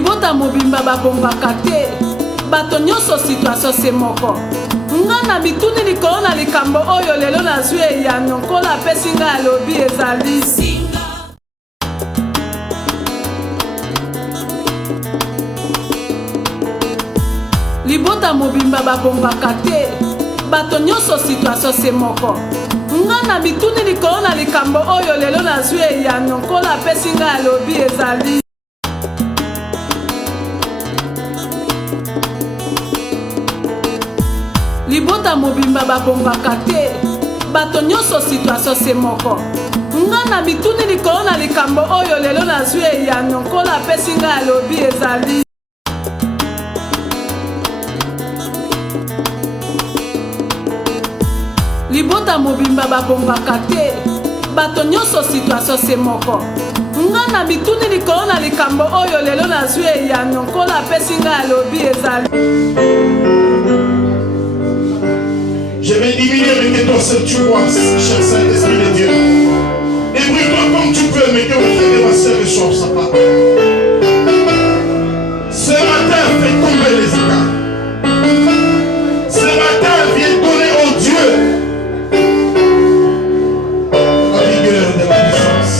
libota mobimba babombaka te bato nyonso situation se moko nga na bituni likolo na likambo oyo lelo nazwi eyano nkola apesi ngai alobi ezali libota mobimba babombaka te bato nyonso situation se moko nga na bituni likolo na likambo oyo lelo nazwi eyano nkola apesi ngai alobi ezali libota mobimba babombaka te bato nyonso situation se moko nga na bituni likolo na likambo oyo lelo nazwi eyano nkola apesi ngai alobi ezali libota mobimba babombaka te bato nyonso situation se moko nga na bituni likolo na likambo oyo lelo nazwi eyano nkola apesi ngai alobi ezali. Je vais diminuer, mais que toi seul tu vois, cher Saint-Esprit de Dieu. Débrouille-toi comme tu peux, mais que mon frère et ma soeur reçoivent sa parole. Ce matin, fais tomber les écarts. Ce matin, viens donner au Dieu la vigueur de la puissance.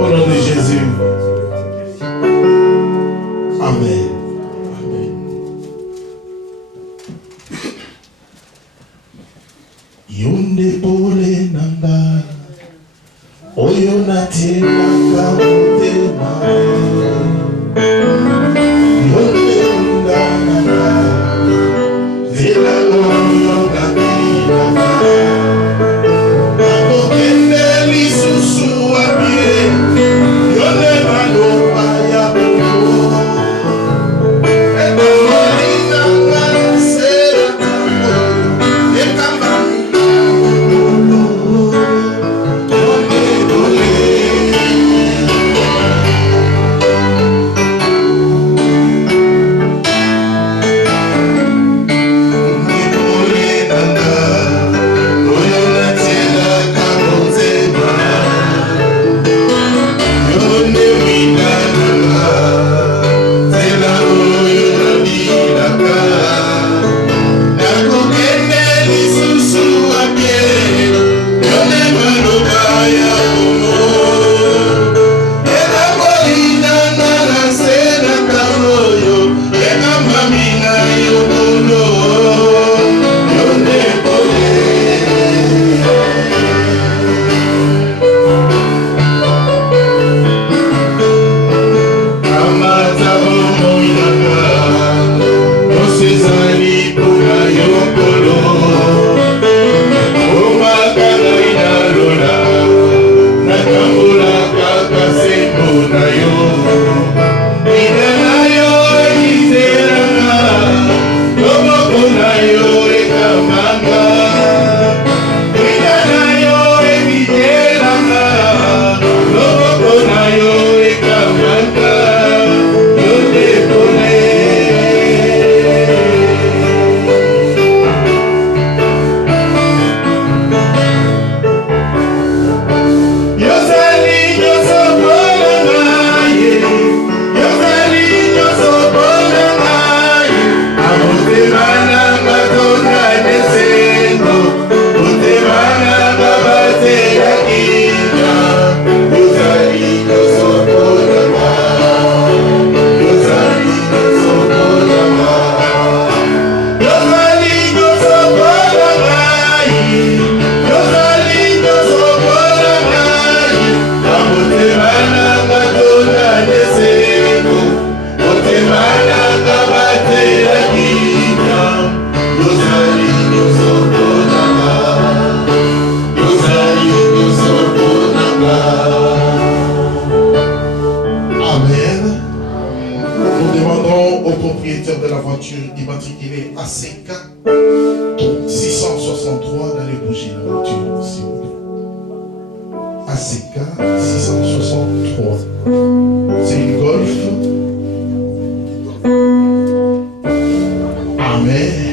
Au nom de Jésus. Amen. Yonde pole nanga oyo natenaka motema yonde unda nanga zela oyo natinaka nakokende lisusu wabie yonde maloba ya buko etamoli nanga seratamo ekamba de la voiture immatriculée ACK 663 dans les bougies de la voiture, s'il vous plaît. ACK 663. C'est une Golf. Amen.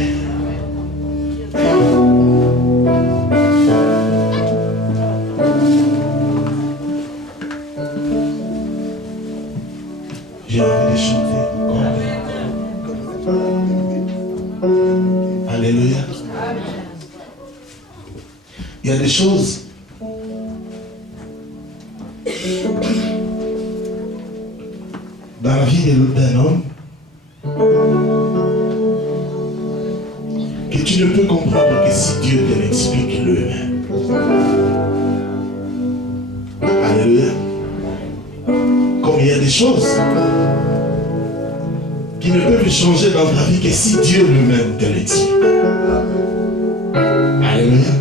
Il y a des choses dans la vie d'un homme que tu ne peux comprendre que si Dieu te l'explique lui-même. Alléluia. Comme il y a des choses qui ne peuvent changer dans ta vie que si Dieu lui-même te l'explique. Alléluia.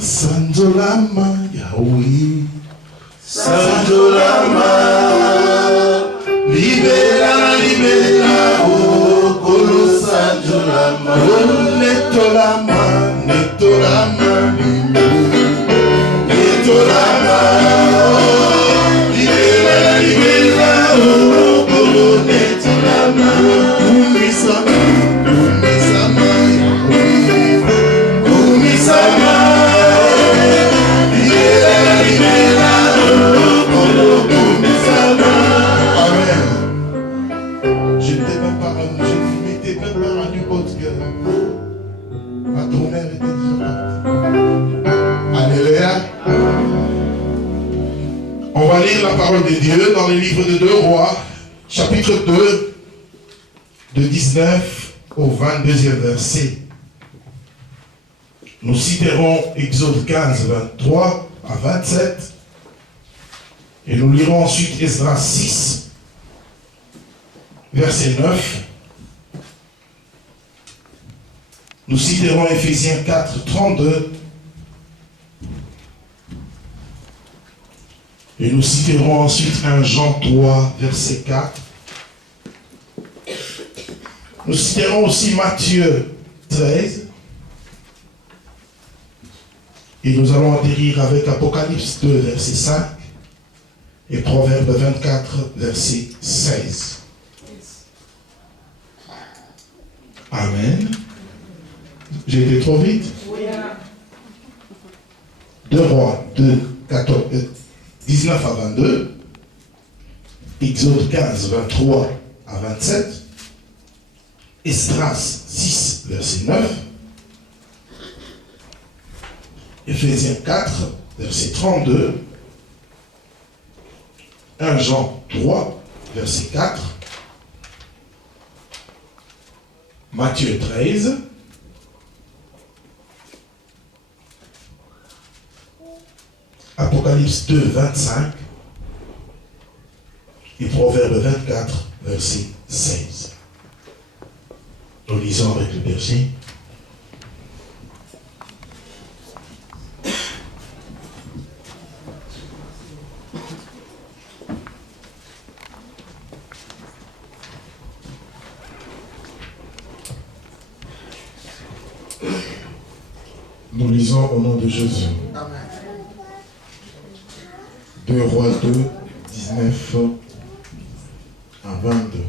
Sanzolama, Yahweh. Sanzolama, libera, oh, Kolo Sanzolama. Oh, netolama, netolama, libera, oh, Kolo netolama. Kumisama, on va lire la parole de Dieu dans le livre de 2 Rois, chapitre 2, de 19 au 22e verset. Nous citerons Exode 15, 23 à 27. Et nous lirons ensuite Esdras 6, verset 9. Nous citerons Éphésiens 4, 32. Et nous citerons ensuite 1 Jean 3, verset 4. Nous citerons aussi Matthieu 13. Et nous allons atterrir avec Apocalypse 2, verset 5. Et Proverbe 24, verset 16. Amen. J'ai été trop vite? 2 Rois 2, 14, 19 à 22. Exode 15, 23 à 27. Esdras 6, verset 9. Éphésiens 4, verset 32. 1 Jean 3, verset 4. Matthieu 13. Apocalypse 2, 25. Et Proverbe 24, verset 16. Nous lisons avec le verset. Nous lisons au nom de Jésus. Amen. 2 Rois 2, 19 à 22.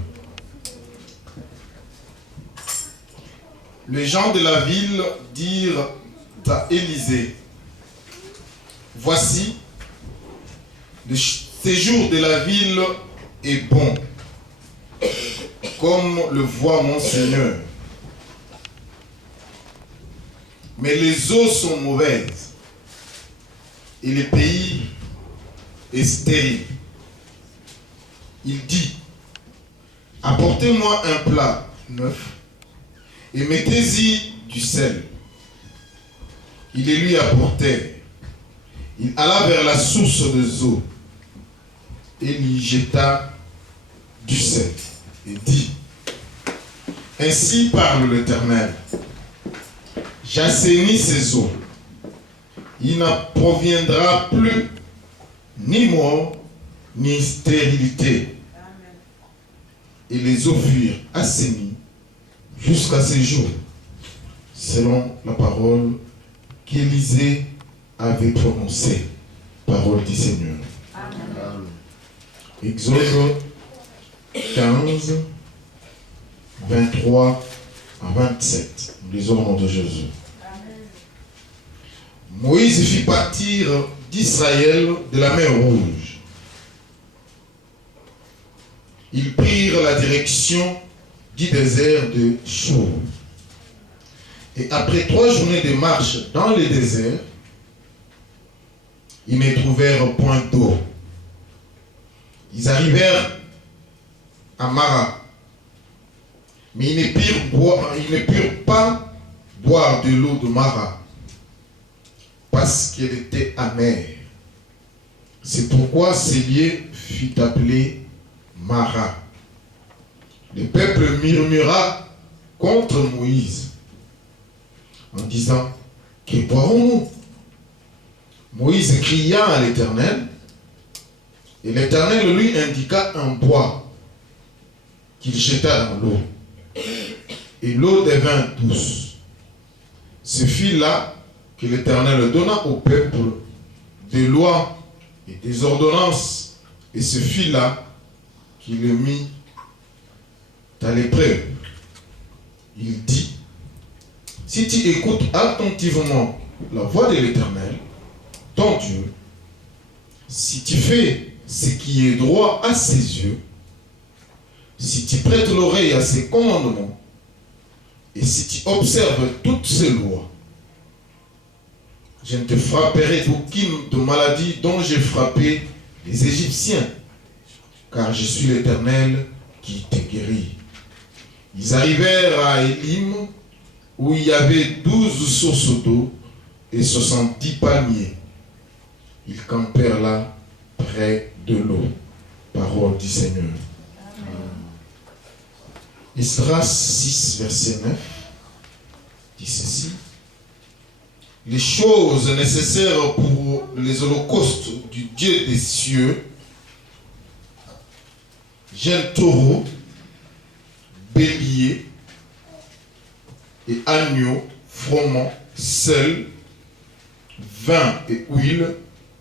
Les gens de la ville dirent à Élisée: voici, le séjour de la ville est bon, comme le voit mon Seigneur. Mais les eaux sont mauvaises et le pays est stérile. Il dit: apportez-moi un plat neuf et mettez-y du sel. Ils les lui apportèrent. Il alla vers la source de eau et lui jeta du sel et dit: ainsi parle l'Éternel, j'assainis ces eaux. Il n'en proviendra plus ni mort, ni stérilité. Amen. Et les eaux furent assainies jusqu'à ce jour, selon la parole qu'Élisée avait prononcée. Parole du Seigneur. Amen. Exode 15, 23 à 27. Nous lisons au nom de Jésus. Moïse fit partir d'Israël de la mer Rouge. ils prirent la direction du désert de Chour. Et après 3 journées de marche dans le désert, ils ne trouvèrent point d'eau. Ils arrivèrent à Mara, mais ils ne purent pas boire de l'eau de Mara, parce qu'elle était amère. C'est pourquoi ce lieu fut appelé Mara. Le peuple murmura contre Moïse, en disant, que boirons-nous? Moïse cria à l'Éternel, et l'Éternel lui indiqua un bois qu'il jeta dans l'eau, et l'eau devint douce. Ce fut là que l'Éternel donna au peuple des lois et des ordonnances, et ce fut là qu'il le mit à l'épreuve. Il dit, si tu écoutes attentivement la voix de l'Éternel, ton Dieu, si tu fais ce qui est droit à ses yeux, si tu prêtes l'oreille à ses commandements, et si tu observes toutes ses lois, je ne te frapperai d'aucune de maladie dont j'ai frappé les Égyptiens, car je suis l'Éternel qui te guérit. Ils arrivèrent à Élim, où il y avait 12 sources d'eau et 70 palmiers. Ils campèrent là, près de l'eau. Parole du Seigneur. Esdras 6, verset 9, dit ceci. Les choses nécessaires pour les holocaustes du Dieu des cieux, jeune taureau, bélier et agneau, froment, sel, vin et huile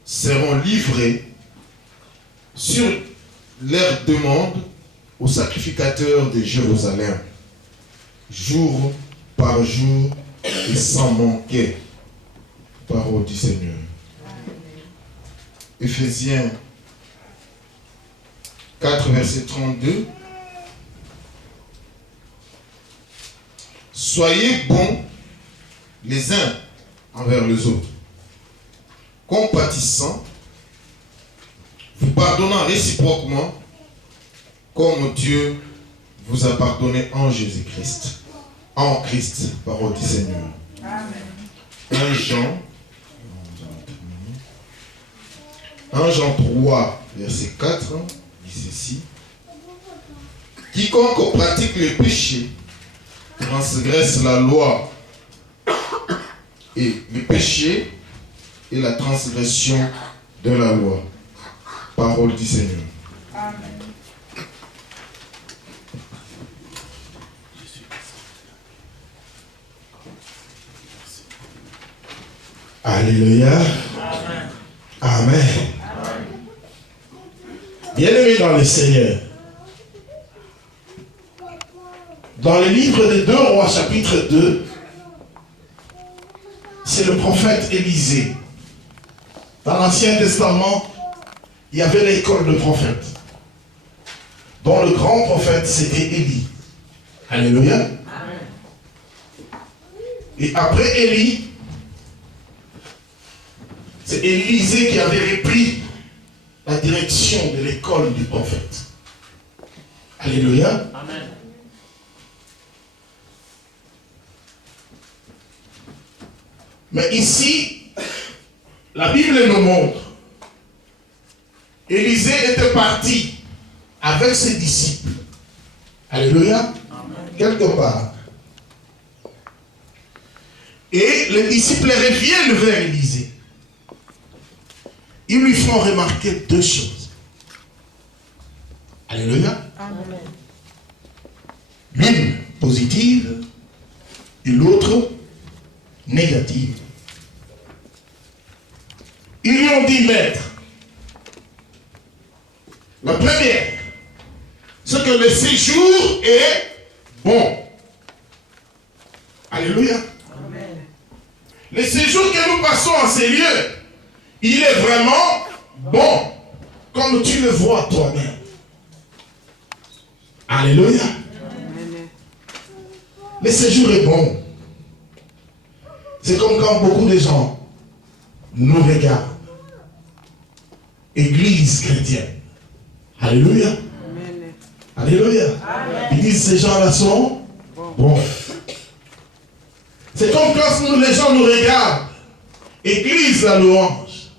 seront livrés sur leur demande aux sacrificateurs de Jérusalem, jour par jour et sans manquer. Parole du Seigneur. Éphésiens 4, verset 32. Soyez bons les uns envers les autres, compatissants, vous pardonnant réciproquement, comme Dieu vous a pardonné en Jésus-Christ. En Christ, parole du Seigneur. Amen. 1 Jean 3, verset 4, dit ceci. Quiconque pratique le péché transgresse la loi, et le péché est la transgression de la loi. Parole du Seigneur. Amen. Alléluia. Amen. Amen. Bien-aimés dans le Seigneur, dans le livre des 2 Rois, chapitre 2, c'est le prophète Élisée. Dans l'Ancien Testament, il y avait l'école de prophètes, dont le grand prophète, c'était Élie. Alléluia. Amen. Et après Élie, c'est Élisée qui avait repris la direction de l'école du prophète. Alléluia. Amen. Mais ici, la Bible nous montre, Élisée était parti avec ses disciples. Alléluia. Amen. Quelque part. Et les disciples reviennent vers Élisée. Ils lui font remarquer 2 choses. Alléluia. Amen. L'une positive et l'autre négative. Ils lui ont dit, maître, la première, c'est que le séjour est bon. Alléluia. Amen. Le séjour que nous passons en ces lieux, il est vraiment bon, comme tu le vois toi-même. Alléluia. Le séjour est bon. C'est comme quand beaucoup de gens nous regardent. Église chrétienne. Alléluia. Amen. Alléluia. Amen. Ils disent ces gens-là sont bons. C'est comme quand les gens nous regardent. Église la louange.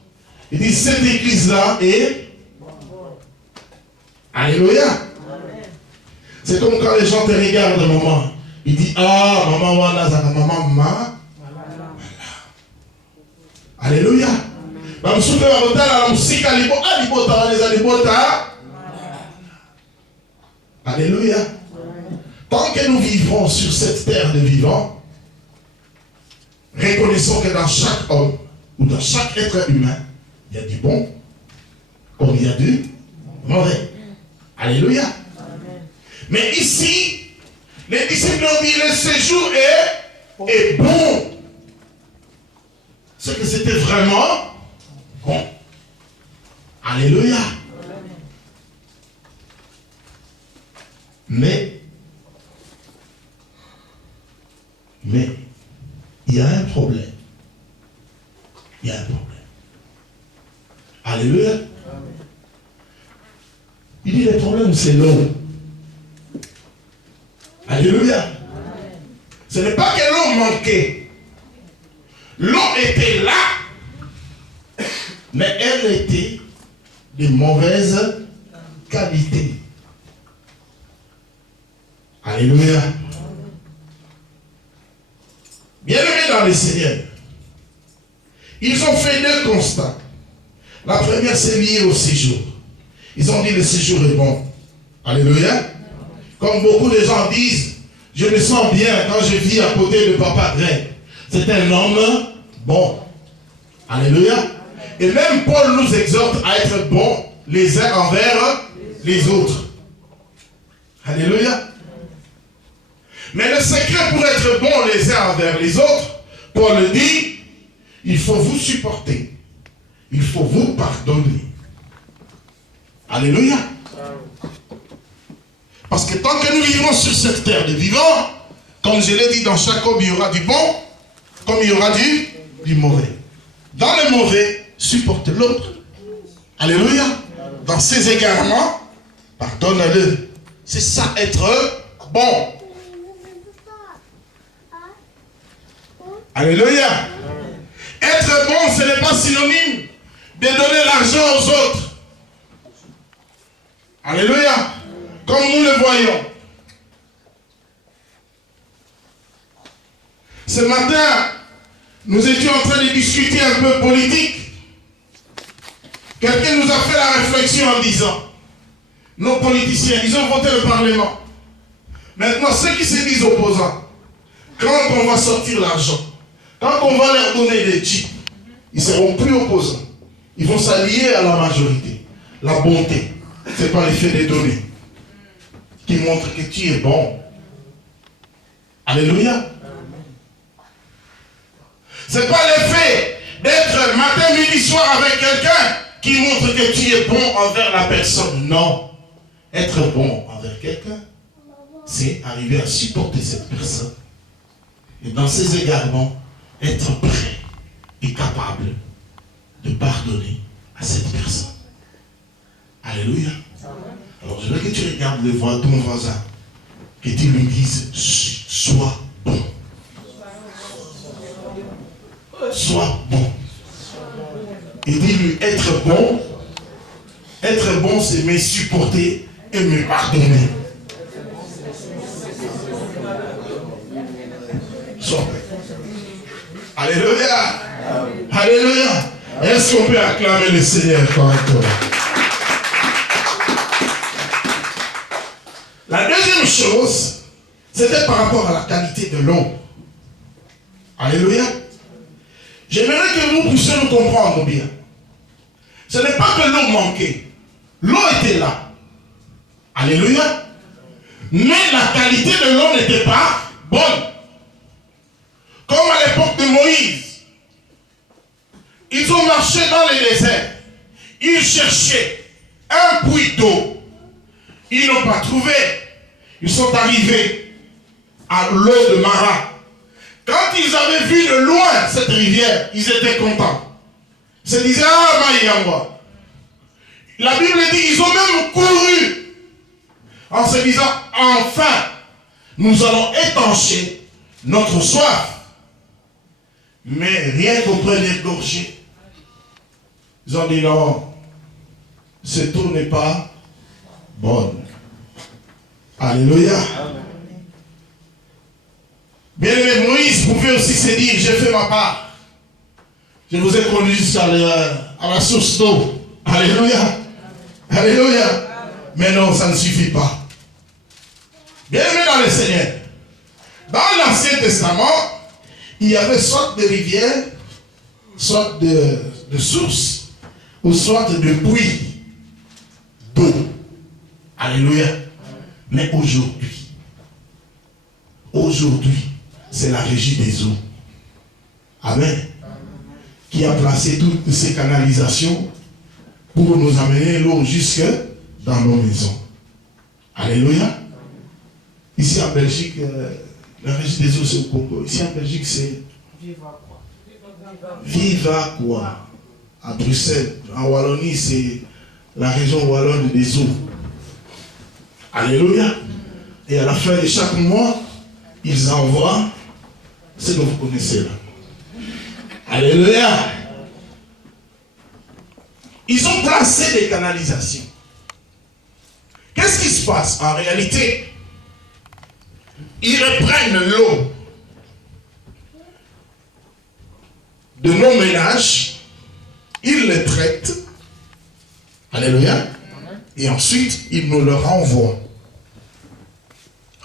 Ils disent cette église-là est. Alléluia. Amen. C'est comme quand les gens te regardent, maman. Ils disent ah, maman, voilà, maman, maman. Alléluia. Alléluia. Tant que nous vivrons sur cette terre de vivants, reconnaissons que dans chaque homme ou dans chaque être humain, il y a du bon comme il y a du mauvais. Alléluia. Mais ici, les disciples ont dit le séjour est bon. C'est que c'était vraiment bon. Alléluia. Mais, il y a un problème. Il y a un problème. Alléluia. Il dit le problème c'est l'eau. Alléluia. Ce n'est pas que l'eau manquait. L'eau était là, mais elle était de mauvaise qualité. Alléluia. Bien-aimés dans le Seigneur, ils ont fait deux constats. La première, c'est lié au séjour. Ils ont dit le séjour est bon. Alléluia. Comme beaucoup de gens disent, je me sens bien quand je vis à côté de Papa Greg. C'est un homme bon. Alléluia. Et même Paul nous exhorte à être bons les uns envers les autres. Alléluia. Mais le secret pour être bons les uns envers les autres, Paul dit, il faut vous supporter. Il faut vous pardonner. Alléluia. Parce que tant que nous vivrons sur cette terre de vivants, comme je l'ai dit, dans chaque homme, il y aura du bon, comme il y aura du mauvais. Dans le mauvais, supportez l'autre. Alléluia. Dans ses égarements, pardonne-le. C'est ça, être bon. Alléluia. Être bon, ce n'est pas synonyme de donner l'argent aux autres. Alléluia. Comme nous le voyons. Ce matin, nous étions en train de discuter un peu politique. Quelqu'un nous a fait la réflexion en disant, nos politiciens, ils ont voté le Parlement. Maintenant, ceux qui se disent opposants, quand on va sortir l'argent, quand on va leur donner des chips, ils ne seront plus opposants. Ils vont s'allier à la majorité. La bonté, ce n'est pas l'effet des données qui montre que tu es bon. Alléluia. Ce n'est pas l'effet d'être matin, midi, soir avec quelqu'un qui montre que tu es bon envers la personne. Non. Être bon envers quelqu'un, c'est arriver à supporter cette personne. Et dans ses égarements, être prêt et capable de pardonner à cette personne. Alléluia. Alors je veux que tu regardes ton voisin, que tu lui dises, sois bon. Sois bon. Et dis-lui, être bon, c'est me supporter et me pardonner. Sois bon. Alléluia. Alléluia. Est-ce qu'on peut acclamer le Seigneur correctement? La deuxième chose, c'était par rapport à la qualité de l'eau. Alléluia. J'aimerais que nous puissions nous comprendre bien. Ce n'est pas que l'eau manquait. L'eau était là. Alléluia. Mais la qualité de l'eau n'était pas bonne. Comme à l'époque de Moïse. Ils ont marché dans le désert. Ils cherchaient un puits d'eau. Ils n'ont pas trouvé. Ils sont arrivés à l'eau de Mara. Quand ils avaient vu de loin cette rivière, ils étaient contents. Ils se disaient, ah, Maïyangwa. La Bible dit, ils ont même couru en se disant, enfin, nous allons étancher notre soif. Mais rien qu'au premier gorgée, ils ont dit non, cette eau n'est pas bonne. Alléluia. Bien-aimé, Moïse pouvait aussi se dire, j'ai fait ma part. Je vous ai conduit jusqu'à la source d'eau. Alléluia. Alléluia. Mais non, ça ne suffit pas. Bien-aimé dans le Seigneur, dans l'Ancien Testament, il y avait soit des rivières, soit de sources, ou soit de puits d'eau. Alléluia. Mais aujourd'hui, c'est la régie des eaux. Amen. Qui a placé toutes ces canalisations pour nous amener l'eau jusque dans nos maisons. Alléluia. Ici en Belgique, la régie des eaux c'est au Congo. Ici en Belgique c'est Viva quoi. À Bruxelles, en Wallonie c'est la région wallonne des eaux. Alléluia. Et à la fin de chaque mois, ils envoient ce que vous connaissez là. Alléluia. Ils ont placé des canalisations. Qu'est-ce qui se passe en réalité? Ils reprennent l'eau de nos ménages, ils les traitent. Alléluia. Et ensuite, ils nous le renvoient.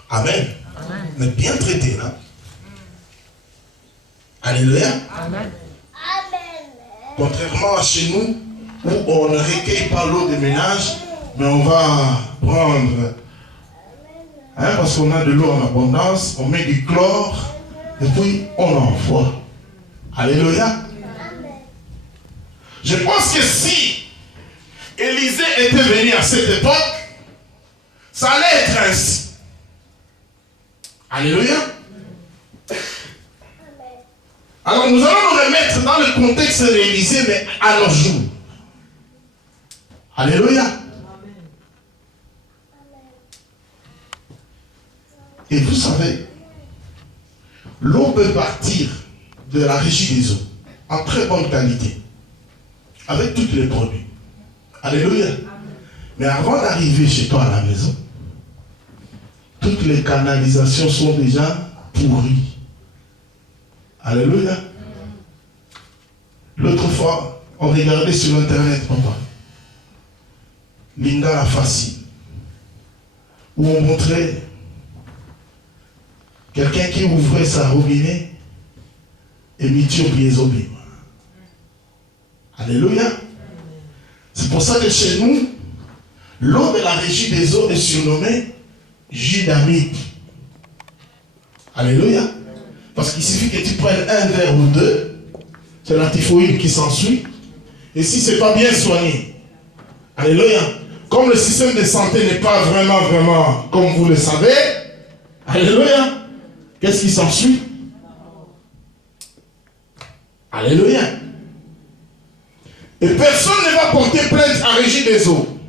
Amen. Amen. Mais bien traité, là. Alléluia. Amen. Contrairement à chez nous, où on ne recueille pas l'eau de ménage, mais on va prendre, parce qu'on a de l'eau en abondance, on met du chlore, et puis on envoie. Alléluia. Je pense que si Élisée était venu à cette époque, ça allait être ainsi. Alléluia. Alors nous allons nous remettre dans le contexte d'Élisée, mais à nos jours. Alléluia. Et vous savez, l'eau peut partir de la régie des eaux en très bonne qualité, avec tous les produits. Alléluia. Mais avant d'arriver chez toi à la maison, toutes les canalisations sont déjà pourries. Alléluia. L'autre fois, on regardait sur internet, papa, Lingala facile, où on montrait quelqu'un qui ouvrait sa robinet et mitio biezobim. Alléluia. C'est pour ça que chez nous, l'eau de la régie des eaux est surnommée jus d'amide. Alléluia. Parce qu'il suffit que tu prennes un verre ou deux, c'est la typhoïde qui s'ensuit. Et si ce n'est pas bien soigné, alléluia. Comme le système de santé n'est pas vraiment comme vous le savez, alléluia. Qu'est-ce qui s'ensuit? Alléluia. Et personne ne va porter plainte à régie des eaux.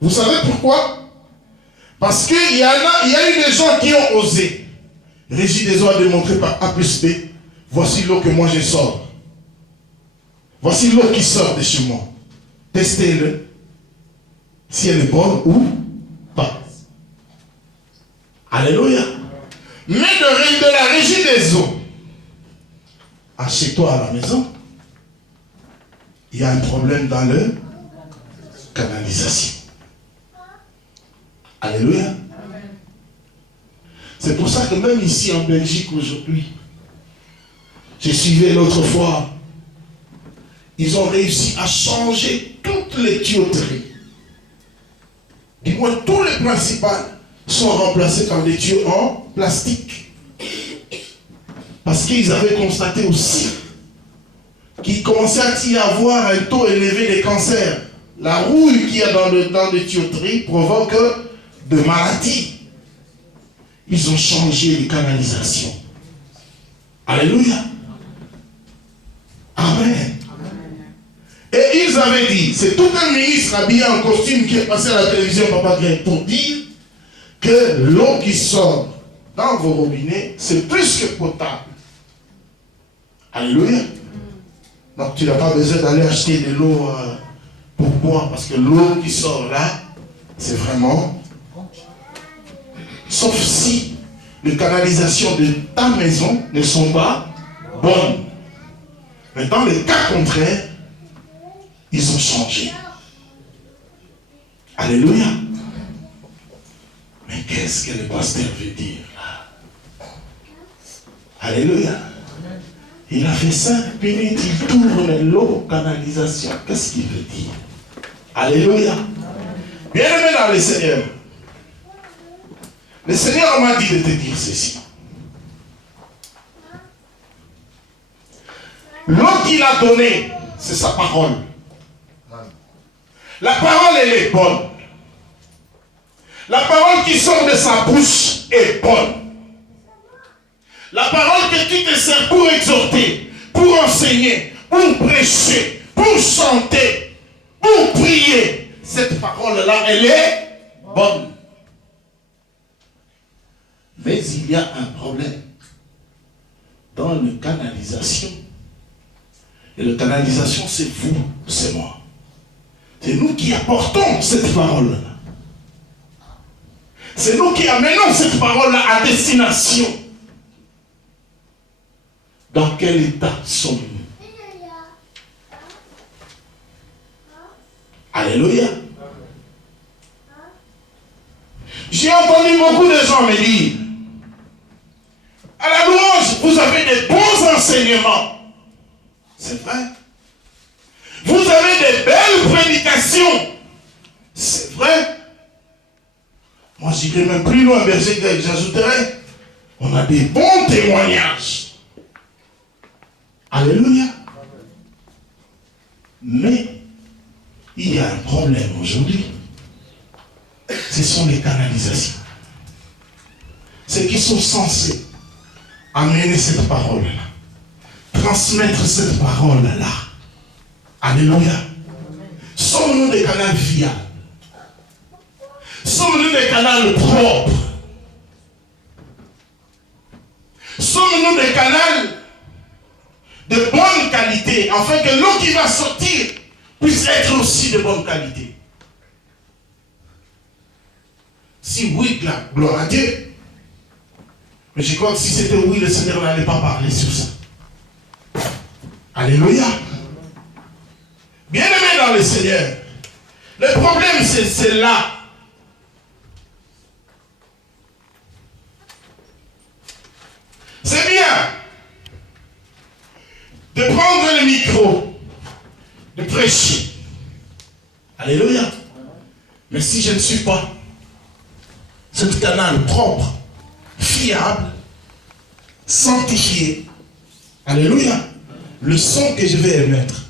Vous savez pourquoi? Parce qu'il y a eu des gens qui ont osé. Régie des eaux a démontré par A plus B, voici l'eau que moi je sors. Voici l'eau qui sort de chez moi. Testez-le. Si elle est bonne ou pas. Alléluia. Mais de la régie des eaux à chez toi à la maison, il y a un problème dans le canalisation. Alléluia. C'est pour ça que même ici en Belgique aujourd'hui, je suivais l'autre fois, ils ont réussi à changer toutes les tuyauteries. Du moins, tous les principales sont remplacés par des tuyaux en plastique. Parce qu'ils avaient constaté aussi qu'il commençait à y avoir un taux élevé de cancer. La rouille qu'il y a dans les tuyauteries provoque de maladies. ils ont changé les canalisations. Alléluia. Amen. Et ils avaient dit, c'est tout un ministre habillé en costume qui est passé à la télévision, Papa Greg, pour dire que l'eau qui sort dans vos robinets, c'est plus que potable. Alléluia. Donc tu n'as pas besoin d'aller acheter de l'eau pour boire, parce que l'eau qui sort là, c'est vraiment... Sauf si les canalisations de ta maison ne sont pas bonnes. Mais dans les cas contraires, ils ont changé. Alléluia. Mais qu'est-ce que le pasteur veut dire là? Alléluia. Il a fait 5 minutes, il tourne l'eau, canalisation. Qu'est-ce qu'il veut dire? Alléluia. Bien-aimé dans le Seigneur, le Seigneur m'a dit de te dire ceci. L'eau qu'il a donnée, c'est sa parole. La parole, elle est bonne. La parole qui sort de sa bouche est bonne. La parole que tu te sers pour exhorter, pour enseigner, pour prêcher, pour chanter, pour prier, cette parole-là, elle est bonne. Mais il y a un problème dans la canalisation. Et la canalisation, c'est vous, c'est moi. C'est nous qui apportons cette parole-là. C'est nous qui amenons cette parole-là à destination. Dans quel état sommes-nous? Alléluia. J'ai entendu beaucoup de gens me dire, à la louange, vous avez des bons enseignements. C'est vrai. Vous avez des belles prédications. C'est vrai. Moi, j'irai même plus loin, verset grec, j'ajouterai, on a des bons témoignages. Alléluia. Mais, il y a un problème aujourd'hui. Ce sont les canalisations. Ceux qui sont censés amener cette parole-là, transmettre cette parole-là. Alléluia. Sommes-nous des canaux fiables? Sommes-nous des canaux propres? Sommes-nous des canaux de bonne qualité, afin que l'eau qui va sortir puisse être aussi de bonne qualité? Si oui, gloire à Dieu. Mais je crois que si c'était oui, le Seigneur n'allait pas parler sur ça. Alléluia. Bien-aimé dans le Seigneur, le problème c'est là. C'est bien de prendre le micro, de prêcher. Alléluia. Mais si je ne suis pas ce canal propre, fiable, sanctifié, alléluia, le son que je vais émettre,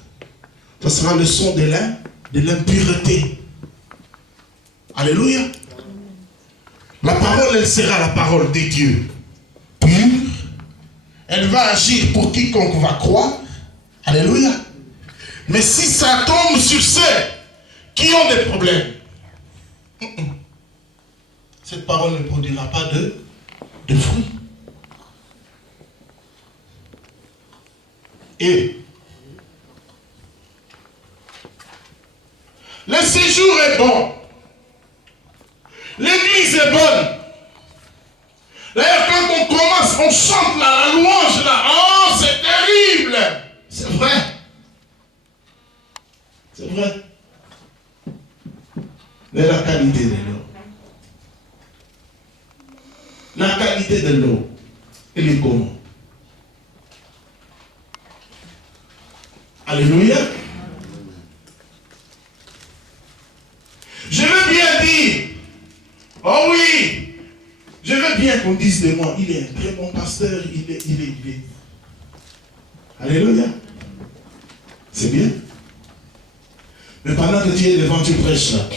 ce sera le son de l'impureté. Alléluia. La parole, elle sera la parole de Dieu. Pure. Elle va agir pour quiconque va croire. Alléluia. Mais si ça tombe sur ceux qui ont des problèmes, cette parole ne produira pas de fruits. Et le séjour est bon. L'église est bonne. D'ailleurs, quand on commence, on chante la louange là. Oh, c'est terrible. C'est vrai. C'est vrai. Mais la qualité de l'eau. La qualité de l'eau, elle est comment? Alléluia. Je veux bien dire, oh oui, je veux bien qu'on dise de moi, il est un très bon pasteur, il est. Alléluia. C'est bien. Mais pendant que tu es devant, tu prêches là.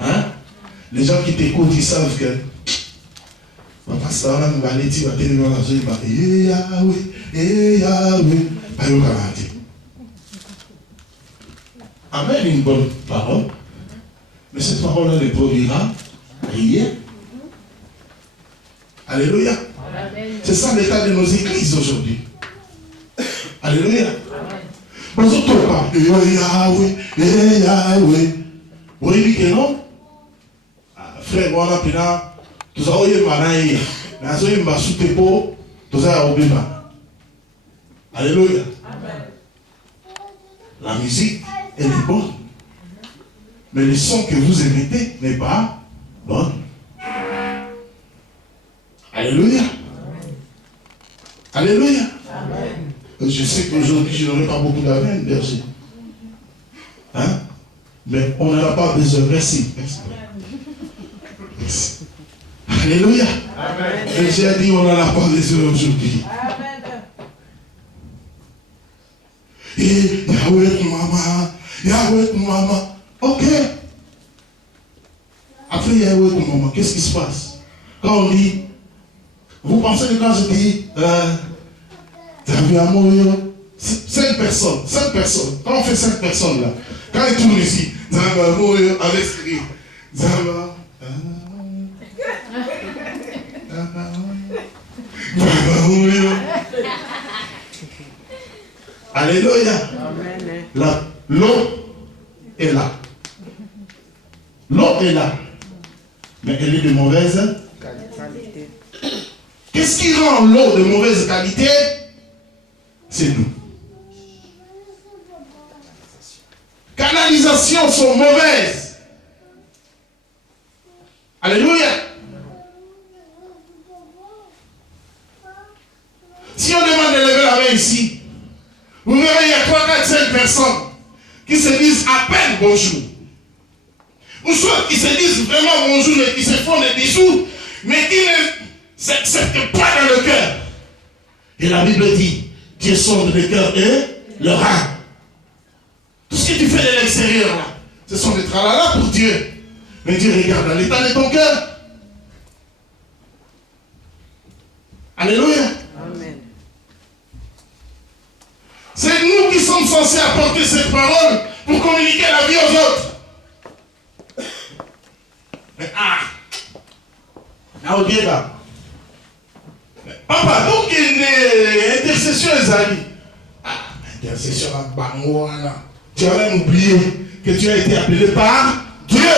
Hein? Les gens qui t'écoutent, ils savent que Papa, ça va nous aller, tu vas te lever dans la zone, et Yahweh, Amen, une bonne parole. Mais cette parole-là ne produira rien. Alléluia. C'est ça l'état de nos églises aujourd'hui. Alléluia. Nous autres pas. Yahweh. Vous voyez que non? Frère, on a pris là. Tout ça, on y est manaï. Nous avons soutenu pour tout ça, on est Alléluia. La musique, elle est bonne. Mais le son que vous émettez n'est pas bon. Alléluia. Alléluia. Amen. Je sais qu'aujourd'hui, je n'aurai pas beaucoup d'amen, merci. Hein? Mais on n'en a pas besoin. Merci. Merci. Alléluia. Amen. Et j'ai dit, on n'en a pas besoin aujourd'hui. Amen. Et Yahweh, maman. Ok. Après Yahweh, maman, qu'est-ce qui se passe? Quand on dit, vous pensez que quand je dis, 5 personnes, quand on fait 5 personnes là, quand ils tournent ici, avec ce rire, Alléluia. L'eau est là. L'eau est là. Mais elle est de mauvaise qualité. Qu'est-ce qui rend l'eau de mauvaise qualité? C'est nous. Canalisations sont mauvaises. Alléluia. Si on demande de lever la main ici, vous verrez, il y a 3, 4, 5 personnes qui se disent à peine bonjour. Ou soit qui se disent vraiment bonjour et qui se font des bisous, mais qui ne s'acceptent pas dans le cœur. Et la Bible dit, Dieu sonde le cœur et le rein. Tout ce que tu fais de l'extérieur là, ce sont des tralala pour Dieu. Mais Dieu regarde dans l'état de ton cœur. Alléluia. Amen. C'est nous qui sommes censés apporter cette parole pour communiquer la vie aux autres. Mais papa, donc il y a intercession Ezali. Intercession à Bangoana. Tu as même oublié que tu as été appelé par Dieu.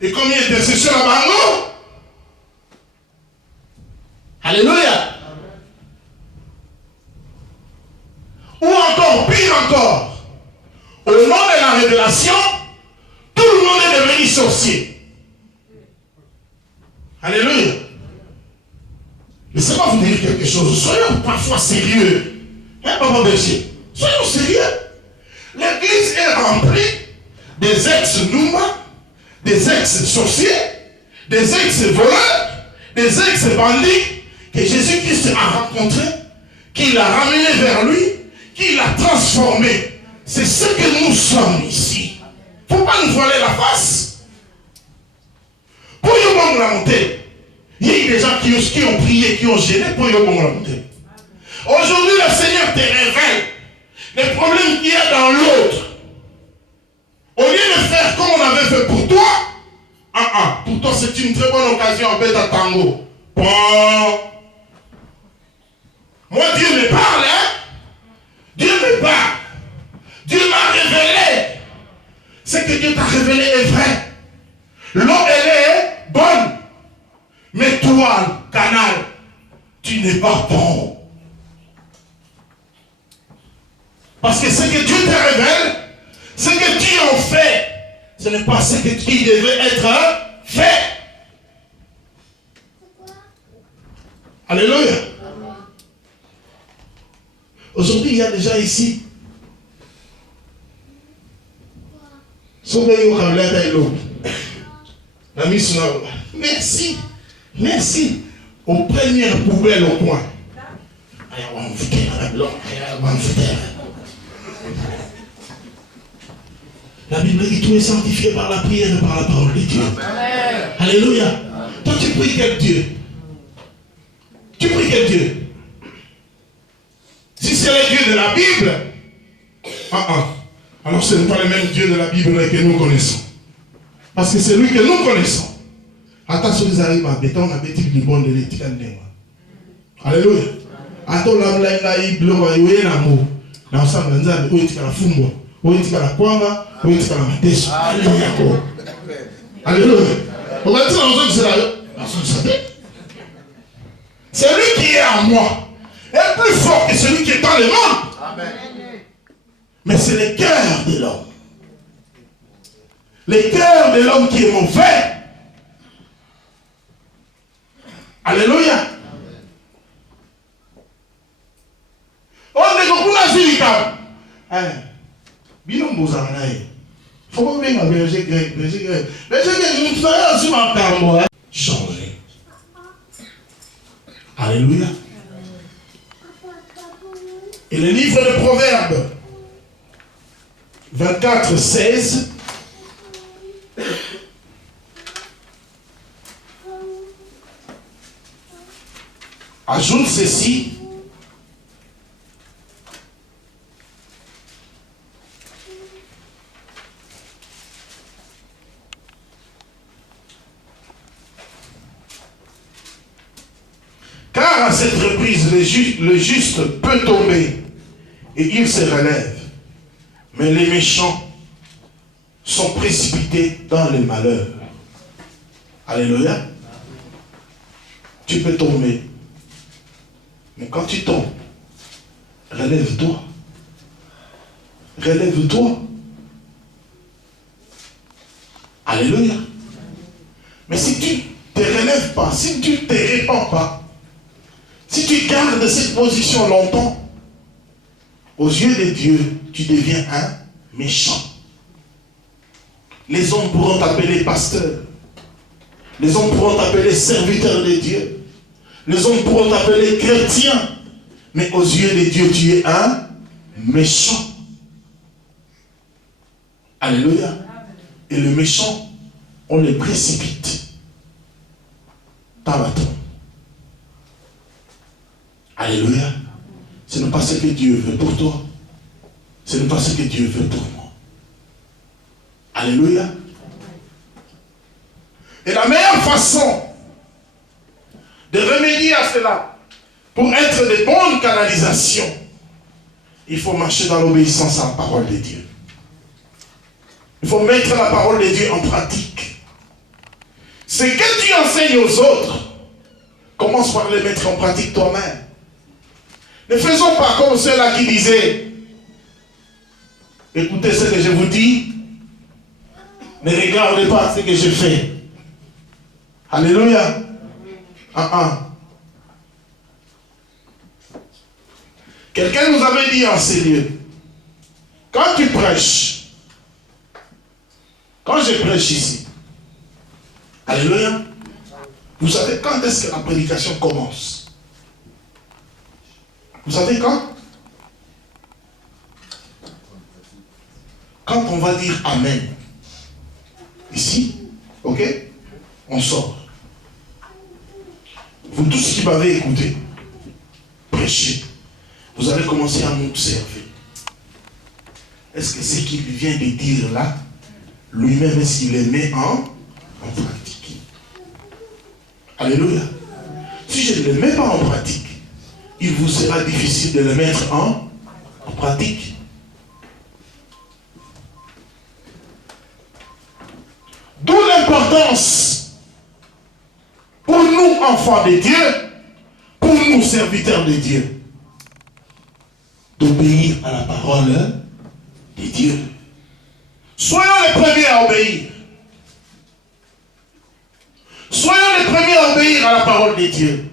Et combien d'intercession à Bango? Alléluia. Ou encore, pire encore, au nom de la révélation, tout le monde est devenu sorcier. Alléluia. Laissez-moi vous dire quelque chose. Soyons parfois sérieux. Hein, papa Berger? Soyons sérieux. L'église est remplie des ex-nouma, des ex-sorciers, des ex-voleurs, des ex-bandits que Jésus-Christ a rencontrés, qu'il a ramenés vers lui, qu'il a transformés. C'est ce que nous sommes ici. Il ne faut pas nous voiler la face. Pour y la montée, il y a eu des gens qui ont prié, qui ont gêné pour y la montée. Aujourd'hui, le Seigneur te révèle les problèmes qu'il y a dans l'autre. Au lieu de faire comme on avait fait pour toi, pour toi c'est une très bonne occasion en bête à tango. Bon. Moi, Dieu me parle, hein? Dieu me parle. Dieu m'a révélé. Ce que Dieu t'a révélé est vrai. L'eau, elle est bonne. Mais toi, canal, tu n'es pas bon. Parce que ce que Dieu te révèle, ce que tu en fais, ce n'est pas ce qui devait être fait. Alléluia. Aujourd'hui, il y a des gens ici. Merci. Merci. Aux premières poubelles au coin. La Bible dit tout est sanctifié par la prière et par la parole de Dieu. Amen. Alléluia. Toi tu pries quel Dieu? Tu pries quel Dieu? Si c'est le Dieu de la Bible, alors ce n'est pas le même Dieu de la Bible que nous connaissons. Parce que c'est lui que nous connaissons. Attention, ils arrivent à béton, à béton du bon de l'éthique. Alléluia. Attends, là, il bloque, il y a un amour. Dans le sang, il y a un fumbo. Il y a un kwanga, il y a un mateso. Alléluia. Alléluia. On va dire dans c'est lui qui est en moi. Est plus fort que celui qui est dans le monde. Amen. Mais c'est le cœur de l'homme. Le cœur de l'homme qui est mauvais. Alléluia. On ne comprend pas si Bino Mouzanaï. Faut pas venir à berger grec. Berger grec, nous sommes aussi en carmo. Changer. Alléluia. Et le livre de Proverbes 24, 16. Ajoute ceci. Car à cette reprise, le juste peut tomber et il se relève. Mais les méchants sont précipités dans le malheur. Alléluia. Tu peux tomber. Mais quand tu tombes, relève-toi. Relève-toi. Alléluia. Mais si tu ne te relèves pas, si tu ne te répands pas, si tu gardes cette position longtemps, aux yeux de Dieu, tu deviens un méchant. Les hommes pourront t'appeler pasteur. Les hommes pourront t'appeler serviteur de Dieu. Les hommes pourront t'appeler chrétien. Mais aux yeux de Dieu, tu es un méchant. Alléluia. Et le méchant, on le précipite. Tabaton. Alléluia. Ce n'est pas ce que Dieu veut pour toi. Ce n'est pas ce que Dieu veut pour moi. Alléluia. Et la meilleure façon de remédier à cela, pour être de bonnes canalisations, il faut marcher dans l'obéissance à la parole de Dieu. Il faut mettre la parole de Dieu en pratique. Ce que tu enseignes aux autres, commence par le mettre en pratique toi-même. Ne faisons pas comme ceux-là qui disaient, écoutez ce que je vous dis, ne regardez pas ce que je fais. Alléluia. Quelqu'un nous avait dit en ces lieux, quand tu prêches, quand je prêche ici, alléluia, vous savez quand est-ce que la prédication commence? Vous savez quand? Quand on va dire Amen. Ici, ok? On sort. Vous tous qui m'avez écouté, prêcher, vous allez commencer à m'observer. Est-ce que ce qu'il vient de dire là, lui-même, est-ce qu'il le met en pratique? Alléluia. Si je ne le mets pas en pratique, il vous sera difficile de le mettre en pratique. D'où l'importance pour nous, enfants de Dieu, pour nous, serviteurs de Dieu, d'obéir à la parole de Dieu. Soyons les premiers à obéir. Soyons les premiers à obéir à la parole de Dieu.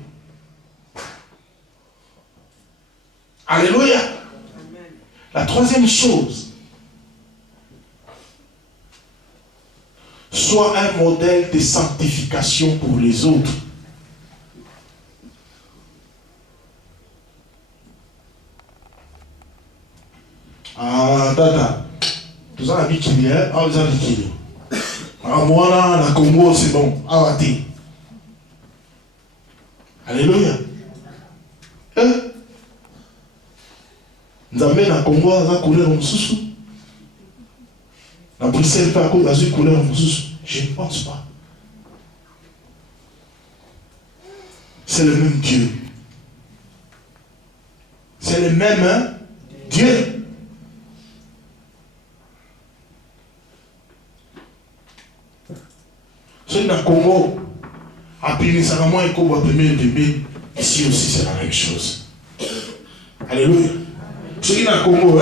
Alléluia. La troisième chose, sois un modèle de sanctification pour les autres. Ah, tata, tout ça, la qui vient, ah, vous avez qui ah, moi là, la Congo, c'est bon, ah, Alléluia. Nzambe na Congo aza couleur mosusu. Na Bruxelles pas cause azui couleur mosusu. Je ne pense pas. C'est le même Dieu. C'est le même Dieu. Ceux dans le Congo, à Péninsaramo et Congo, ici aussi c'est la même chose. Alléluia. Ceux qui dans le Congo,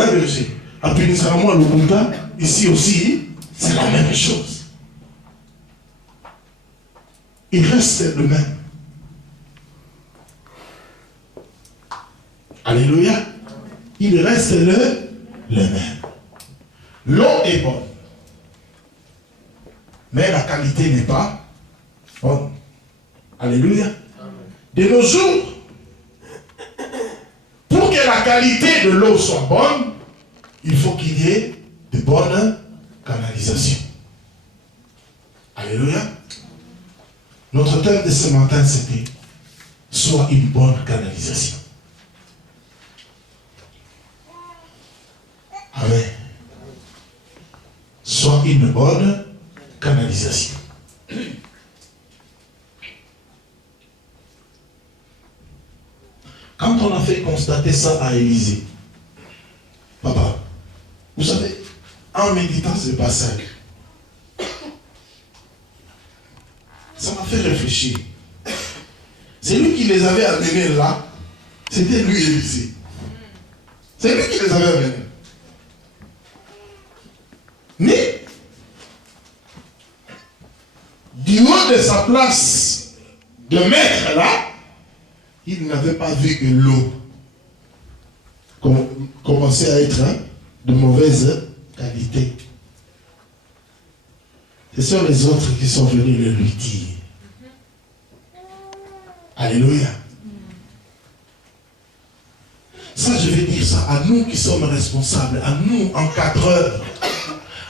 à Péninsaramo, à Lubunga, ici aussi, c'est la même chose. Il reste le même. Alléluia. Il reste le même. L'eau est bonne. Mais la qualité n'est pas bonne. Alléluia. De nos jours, pour que la qualité de l'eau soit bonne, il faut qu'il y ait de bonnes canalisations. Alléluia. Notre thème de ce matin, c'était soit une bonne canalisation. Amen. Soit une bonne canalisation. Quand on a fait constater ça à Élysée, papa, vous savez, en méditant ce passage, ça m'a fait réfléchir. C'est lui qui les avait amenés là, c'était lui Élysée. C'est lui qui les avait amenés. Mais, du haut de sa place de maître là, il n'avait pas vu que l'eau commençait à être de mauvaise qualité. Ce sont les autres qui sont venus le lui dire. Alléluia. Ça, je vais dire ça à nous qui sommes responsables, à nous encadreurs,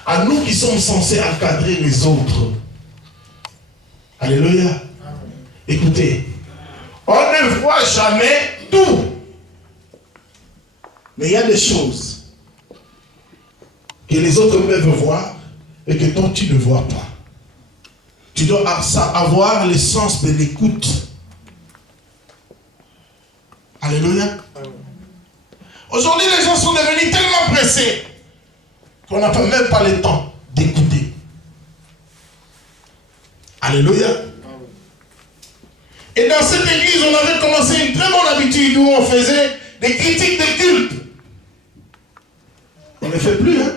à nous qui sommes censés encadrer les autres. Alléluia. Écoutez, on ne voit jamais tout. Mais il y a des choses que les autres peuvent voir et que toi tu ne vois pas. Tu dois avoir le sens de l'écoute. Alléluia. Aujourd'hui, les gens sont devenus tellement pressés qu'on n'a même pas le temps d'écouter. Alléluia. Et dans cette église, on avait commencé une très bonne habitude où on faisait des critiques de culte. On ne le fait plus, hein?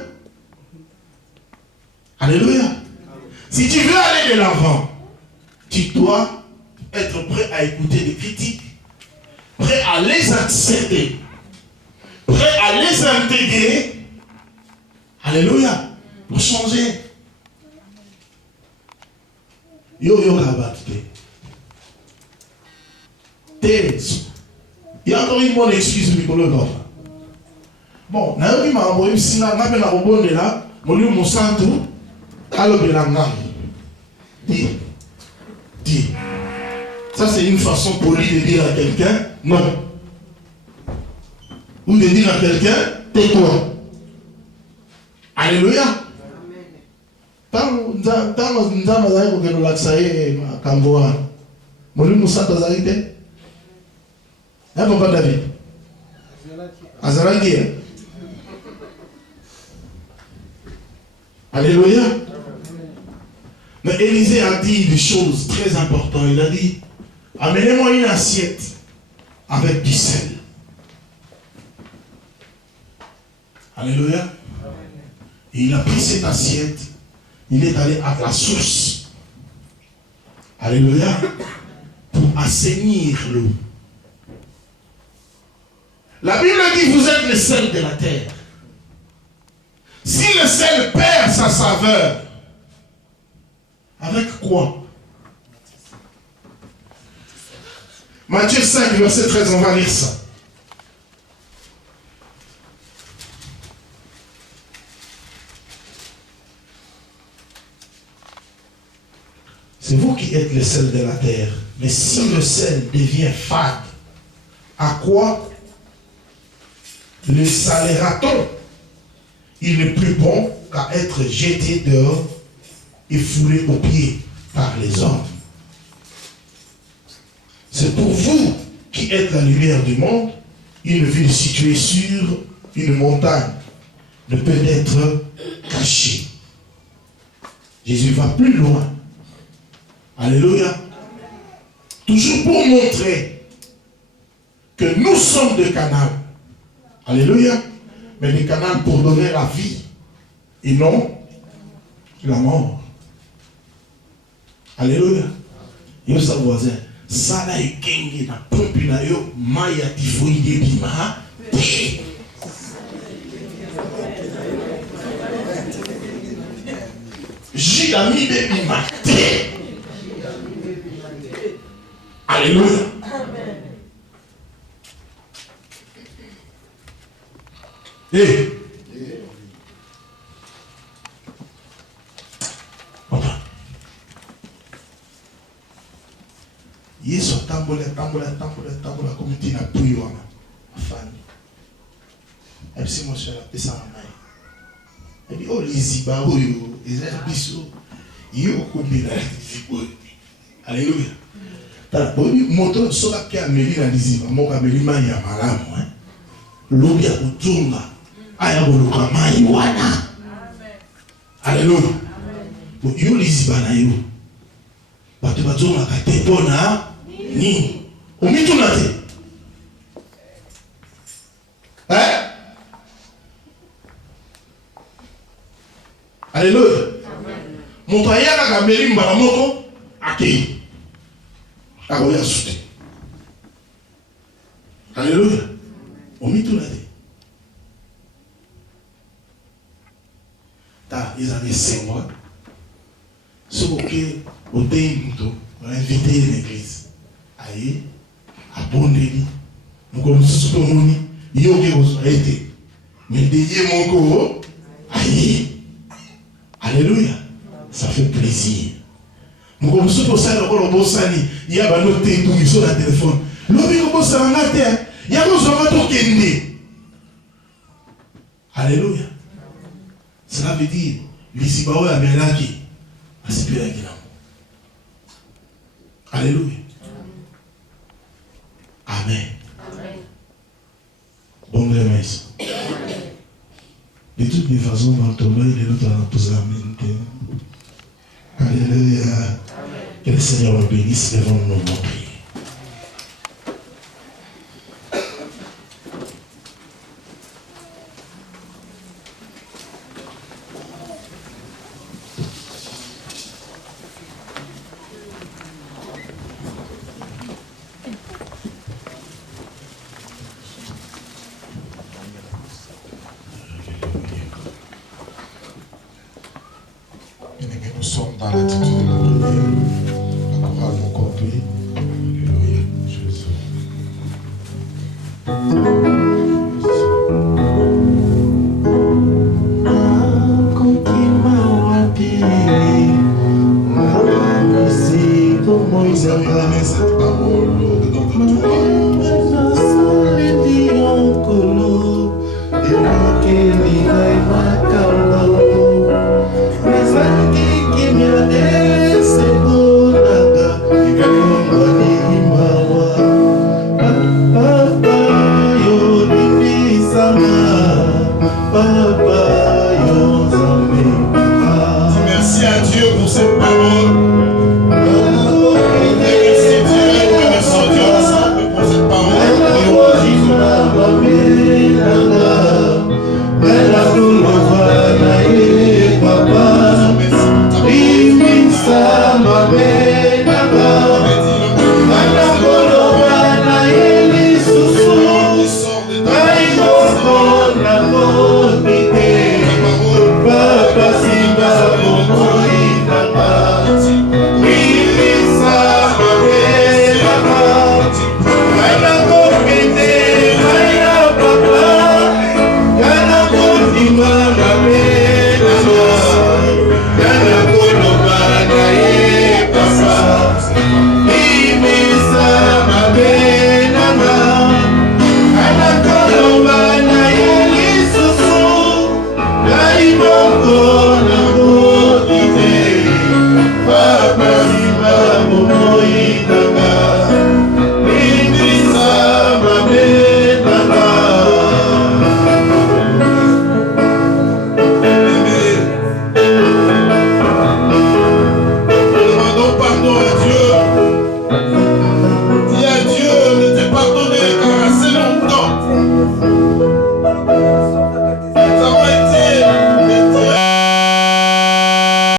Alléluia. Si tu veux aller de l'avant, tu dois être prêt à écouter des critiques, prêt à les accepter, prêt à les intégrer. Alléluia. Pour changer. Yo kabat. Il y a encore une bonne excuse, Nicolas. Bon, Naomi m'a envoyé si la nappe la robonne là, mon lieu mon centre, alors de la nappe. Dis. Ça, c'est une façon polie de dire à quelqu'un non. Ou de dire à quelqu'un tais-toi. Alléluia. Tant nous avons que nous l'accès à Camboa. Mon lieu mon centre a été. Hein, papa David? Azaraki. Alléluia. Mais Élisée a dit des choses très importantes. Il a dit, amenez-moi une assiette avec du sel. Alléluia. Et il a pris cette assiette. Il est allé à la source. Alléluia. Pour assainir l'eau. La Bible dit, vous êtes le sel de la terre. Si le sel perd sa saveur, avec quoi? Matthieu 5, verset 13, on va lire ça. C'est vous qui êtes le sel de la terre. Mais si le sel devient fade, À quoi le salera-t-on? Il n'est plus bon qu'à être jeté dehors et foulé aux pieds par les hommes. C'est pour vous qui êtes la lumière du monde, une ville située sur une montagne ne peut être cachée. Jésus va plus loin. Alléluia. Toujours pour montrer que nous sommes de Canaan. Alléluia. Mais de Canaan pour donner la vie et non la mort. Alléluia. Yo sa voisin, ça là est gagné na pompe na yo maya tifoide bima. Jidami de bima. Alléluia. Et Yesu tambola comme tu n'as plus wana afani. Et puis moi je la pesa mai. Et puis oh liziba oyo eza biso yo kombela lizibo. Alléluia. Tala boni moto soka ke ameli na liziba moka ameli mai ya malamu hein. Lobi ya kutunga aya boluka mai wana. Amen. Alléluia. Amen. Yo liziba na yo. Bato bazonga kate pona ni omituna te. Hein? Alléluia. Amen. Moto ayaka kameli mbala moko akei. Akoya sute. Alléluia. Omituna te. Ta ils avaient 5 mois. Ce que au temps on a invité l'église. Aïe, abonnez-vous. Nous commençons tout le monde. Il y a été. Mais dédié mon corps. Aïe. Alléluia. Ça fait plaisir. Nous commençons pour ça. Il y a un autre téléphone sur le téléphone. L'homme commence à en terre. Il y a un autre qui alléluia. Cela veut dire les Ibaoué à Melaki. Alléluia. Amen. Amen. Bon remercie. De toutes les façons, dans ton œil, il est l'autre à la poser la main. Alléluia. Que le Seigneur nous bénisse devant nos prières. Nous sommes dans l'attitude de la prière. La chorale nous conduit. Alléluia. Jésus. Vous avez aimé cette parole au-dedans de toi. Merci à Dieu pour cette parole. Merci Dieu, remercions Dieu ensemble pour cette parole. Papa.